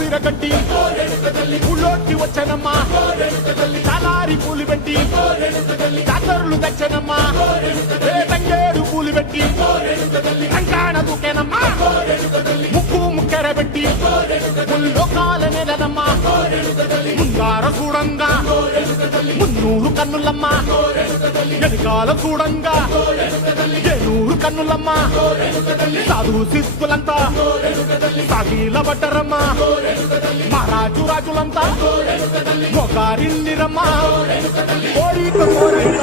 సిరగట్టి ఊళ్ళోకి వచ్చనమ్మా తలారి పూలు పెట్టి జాతరలు తెచ్చనమ్మా తంగేడు పూలు పెట్టి కంకాణ దూకేనమ్మా ముక్కు ముక్కెర పెట్టి ముల్లోకాల నెలనమ్మా ముంగార చూడంగా మున్నూరు కన్నులమ్మా వెనకాల చూడంగా ఏనూరు కన్నులమ్మా సాధు శిస్తులంతా సాగిల బట్టరమ్మా మహారాజు రాజులంతా మొగారిల్లిరమ్మా కోరిక కోరిక